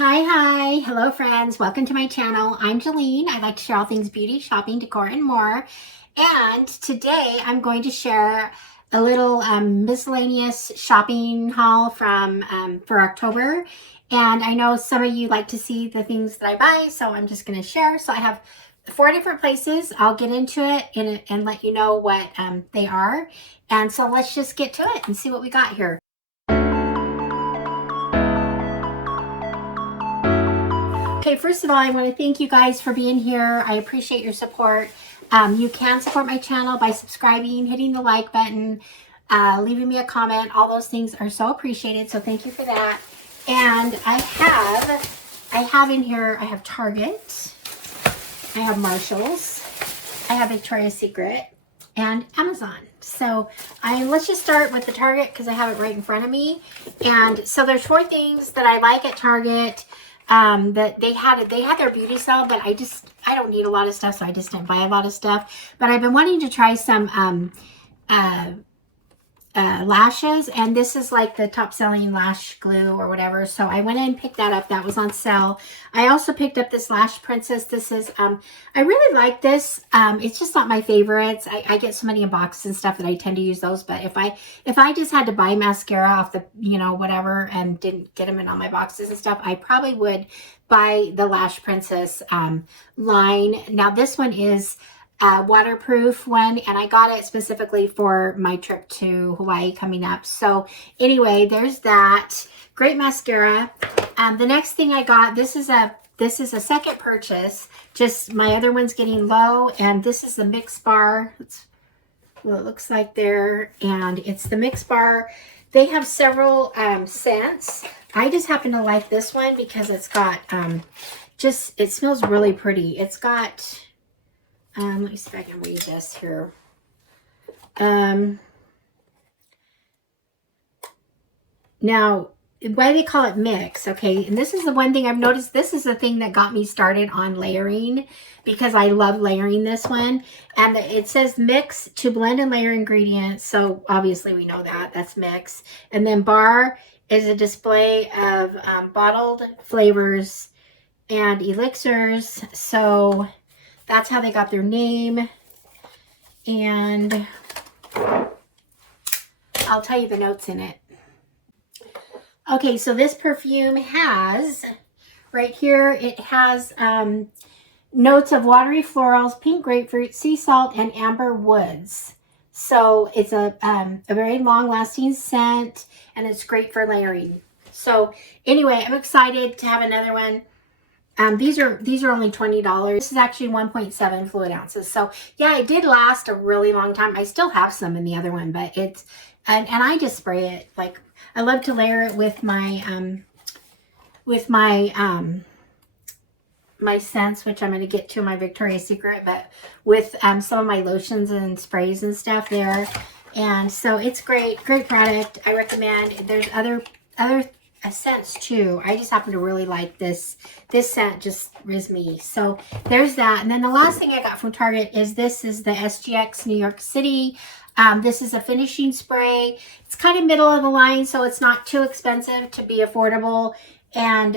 Hi, hello friends, welcome to my channel. I'm Jolene. I like to share all things beauty, shopping, decor, and more. And today I'm going to share a little miscellaneous shopping haul for October. And I know some of you like to see the things that I buy, so I'm just going to share. So I have 4 different places. I'll get into it and let you know what they are. And so let's just get to it and see what we got here. Okay, first of all, I want to thank you guys for being here. I appreciate your support. You can support my channel by subscribing, hitting the like button, leaving me a comment. All those things are so appreciated, so thank you for that. And I have in here, I have Target, I have Marshalls, I have Victoria's Secret, and Amazon. So let's just start with the Target because I have it right in front of me. And so there's 4 things that I like at Target. That they had their beauty sale, but I don't need a lot of stuff, so I just didn't buy a lot of stuff. But I've been wanting to try some lashes, and this is like the top selling lash glue or whatever, so I went in and picked that up. That was on sale. I also picked up this Lash Princess. This is I really like this. It's just not my favorites. I get so many in boxes and stuff that I tend to use those, but if I just had to buy mascara off the whatever and didn't get them in all my boxes and stuff, I probably would buy the Lash Princess line. Now this one is waterproof one, and I got it specifically for my trip to Hawaii coming up. So anyway, there's that. Great mascara. The next thing I got, this is a second purchase, just my other one's getting low, and this is the Mix Bar. That's what it looks like there, and it's the Mix Bar. They have several scents. I just happen to like this one because it's got it smells really pretty. It's got let me see if I can read this here. Now, why they call it mix, okay? And this is the one thing I've noticed. This is the thing that got me started on layering, because I love layering this one. And it says mix to blend and layer ingredients. So obviously we know that. That's mix. And then bar is a display of bottled flavors and elixirs. So that's how they got their name. And I'll tell you the notes in it. Okay, so this perfume has, right here, it has notes of watery florals, pink grapefruit, sea salt, and amber woods. So it's a very long-lasting scent, and it's great for layering. So anyway, I'm excited to have another one. These are only $20. This is actually 1.7 fluid ounces. So yeah, it did last a really long time. I still have some in the other one, but it's, and I just spray it. Like, I love to layer it with my my scents, which I'm going to get to my Victoria's Secret, but with some of my lotions and sprays and stuff there. And so it's great product. I recommend. There's other scents too. I just happen to really like this scent, just is me. So there's that. And then the last thing I got from Target is the SGX New York City. This is a finishing spray. It's kind of middle of the line, so it's not too expensive to be affordable. And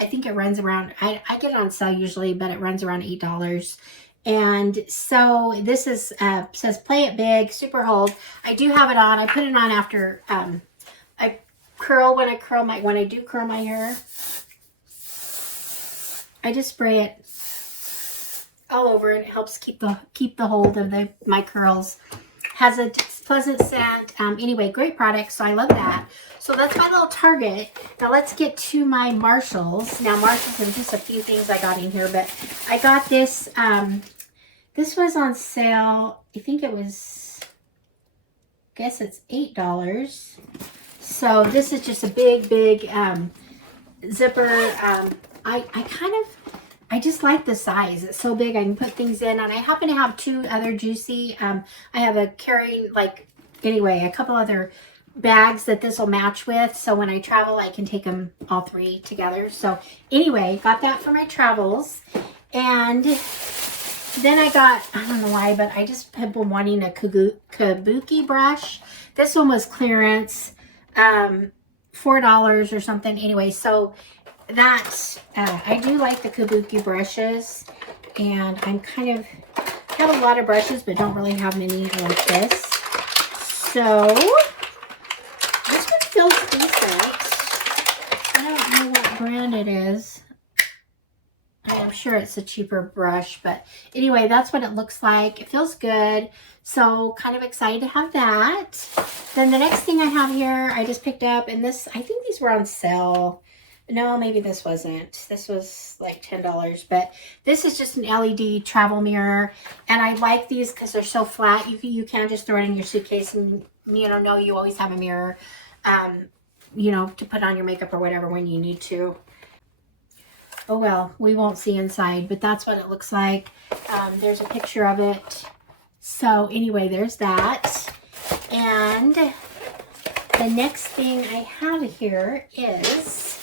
I think it runs around, I get it on sale usually, but it runs around $8. And so this is says play it big, super hold. I do have it on. I put it on after I curl, when I do curl my hair. I just spray it all over, and it helps keep the hold of my curls. Has a pleasant scent. Anyway, great product, so I love that. So that's my little Target. Now let's get to my Marshalls. Now Marshalls, there's just a few things I got in here, but I got this. This was on sale. I think it was, I guess it's $8. So this is just a big zipper. I just like the size. It's so big. I can put things in, and I happen to have 2 other Juicy. I have a a couple other bags that this will match with. So when I travel, I can take them all 3 together. So anyway, got that for my travels. And then I don't know why, but I just have been wanting a kabuki brush. This one was clearance. $4 or something. Anyway, so I do like the kabuki brushes, and I'm kind of have a lot of brushes, but don't really have many like this. So this one feels decent. I don't know what brand it is. I'm sure it's a cheaper brush, but anyway, that's what it looks like. It feels good. So kind of excited to have that. Then the next thing I have here, I just picked up, and this, I think these were on sale. No, maybe this wasn't. This was like $10, but this is just an LED travel mirror, and I like these because they're so flat. You can just throw it in your suitcase, and you know you always have a mirror, you know, to put on your makeup or whatever when you need to. Oh well, we won't see inside, but that's what it looks like. There's a picture of it. So anyway, there's that. And the next thing I have here is,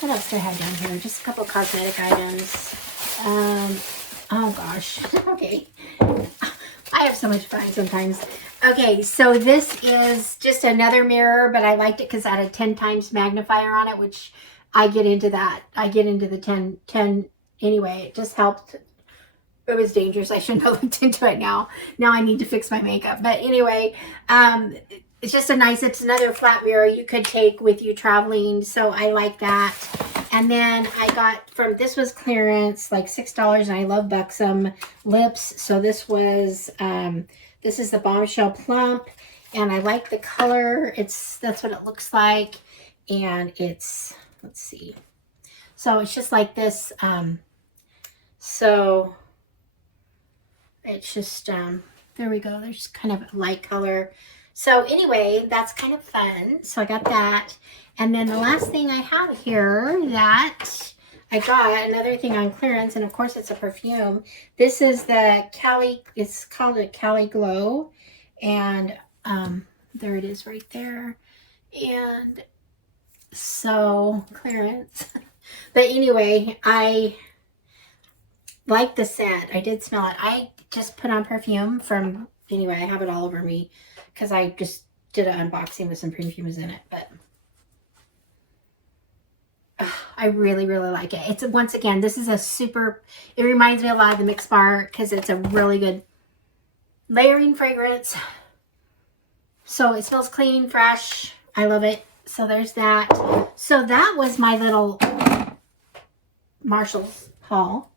what else do I have down here? Just a couple cosmetic items. Oh gosh, okay. I have so much fun sometimes. Okay, so this is just another mirror, but I liked it because it had a 10 times magnifier on it, which I get into that. I get into the 10 anyway. It just helped. It was dangerous. I shouldn't have looked into it now. Now I need to fix my makeup. But anyway, it's just it's another flat mirror you could take with you traveling. So I like that. And then I got this was clearance, like $6, and I love Buxom lips. So this was, this is the Bombshell Plump, and I like the color. That's what it looks like. And it's, let's see. So it's just like this. So it's just, there we go. There's kind of a light color. So anyway, that's kind of fun. So I got that. And then the last thing I have here that I got, another thing on clearance, and of course it's a perfume. This is the Cali, it's called a Cali Glow. And there it is right there. And so clearance. But anyway, I like the scent. I did smell it. I just put on perfume from, anyway, I have it all over me because I just did an unboxing with some perfumes in it. But I really, really like it. It's, once again, this is a super, it reminds me a lot of the Mix Bar because it's a really good layering fragrance. So it smells clean, fresh. I love it. So there's that. So that was my little Mashalls haul.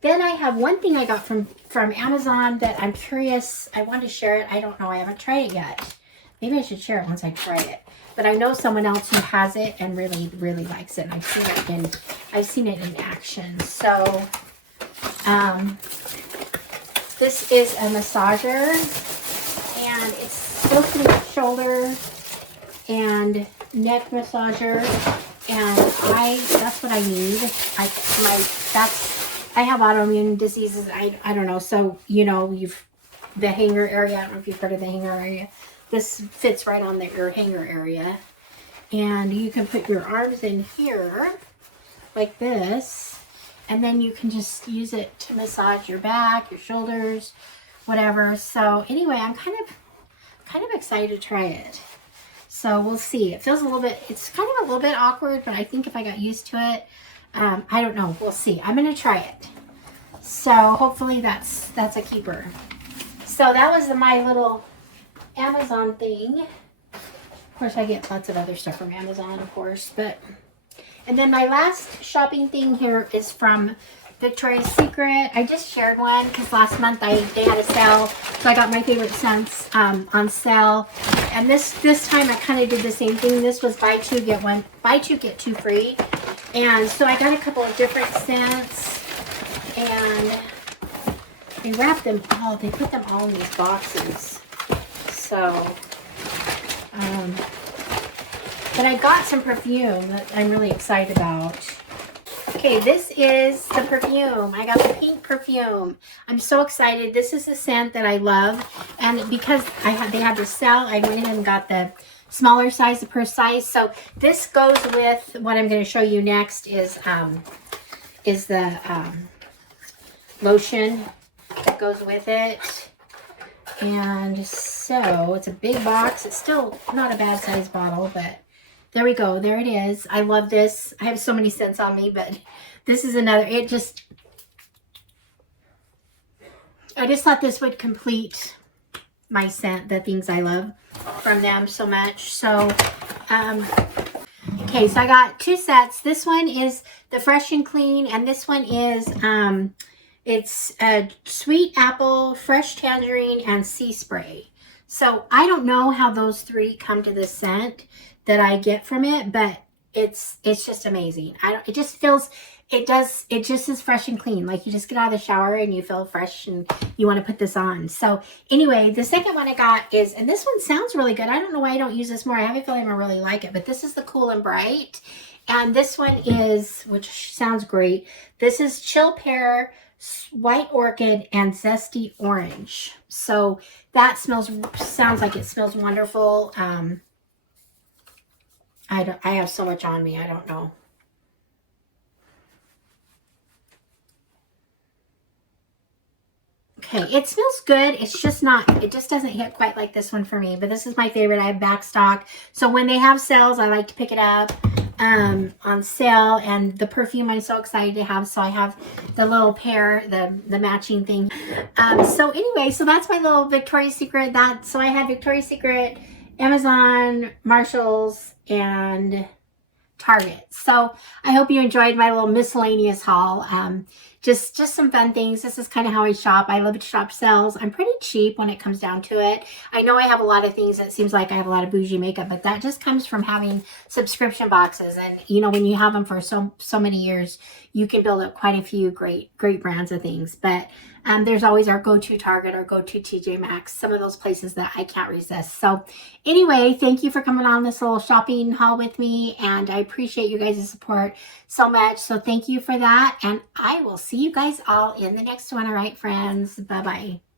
Then I have one thing I got from Amazon that I'm curious. I want to share it. I don't know. I haven't tried it yet. Maybe I should share it once I try it. But I know someone else who has it and really, really likes it. And I've seen it in action. So this is a massager, and it's supposed to be a shoulder and neck massager, and that's what I need. I have autoimmune diseases. I don't know. So, you know, the hanger area. I don't know if you've heard of the hanger area. This fits right on your hanger area. And you can put your arms in here like this. And then you can just use it to massage your back, your shoulders, whatever. So anyway, I'm kind of excited to try it. So we'll see. It feels it's kind of a little bit awkward, but I think if I got used to it, I don't know. We'll see. I'm going to try it. So hopefully that's a keeper. So that was my little Amazon thing. Of course, I get lots of other stuff from Amazon, of course. And then my last shopping thing here is from Victoria's Secret. I just shared one because last month they had a sale. So I got my favorite scents on sale. And this time I kind of did the same thing. This was buy two, get two free. And so I got a couple of different scents, and they wrapped them all, they put them all in these boxes. So, but I got some perfume that I'm really excited about. Okay, this is the perfume. I got the pink perfume. I'm so excited. This is a scent that I love, and because they had the sale, I went ahead and got the smaller size, the purse size. So this goes with what I'm going to show you next is the lotion that goes with it. And so it's a big box. It's still not a bad size bottle, but There we go. There it is. I love this. I have so many scents on me, but this is another. I just thought this would complete my scent, the things I love from them so much. So, okay, so I got 2 sets. This one is the Fresh and Clean, and this one is, it's a sweet apple, fresh tangerine, and sea spray. So I don't know how those 3 come to this scent that I get from it, but it's just amazing. It just feels, it just is fresh and clean. Like you just get out of the shower and you feel fresh and you want to put this on. So anyway, the second one I got is, and this one sounds really good. I don't know why I don't use this more. I have a feeling I really like it, but this is the Cool and Bright. And this one is, which sounds great. This is Chill Pear, White Orchid, and Zesty Orange. So that sounds like it smells wonderful. I have so much on me. I don't know. Okay, it smells good. It's just not, it just doesn't hit quite like this one for me. But this is my favorite. I have back stock. So when they have sales, I like to pick it up on sale. And the perfume I'm so excited to have. So I have the little pair, the matching thing. So anyway, so that's my little Victoria's Secret. So I had Victoria's Secret, Amazon, Marshalls, and Target. So I hope you enjoyed my little miscellaneous haul. Just some fun things. This is kind of how I shop. I love to shop sales. I'm pretty cheap when it comes down to it. I know I have a lot of things. It seems like I have a lot of bougie makeup, but that just comes from having subscription boxes. And you know, when you have them for so many years, you can build up quite a few great brands of things. But there's always our go-to Target or go-to TJ Maxx, some of those places that I can't resist. So anyway, thank you for coming on this little shopping haul with me, and I appreciate you guys' support so much. So thank you for that, and I will see you guys all in the next one. All right, friends. Bye-bye.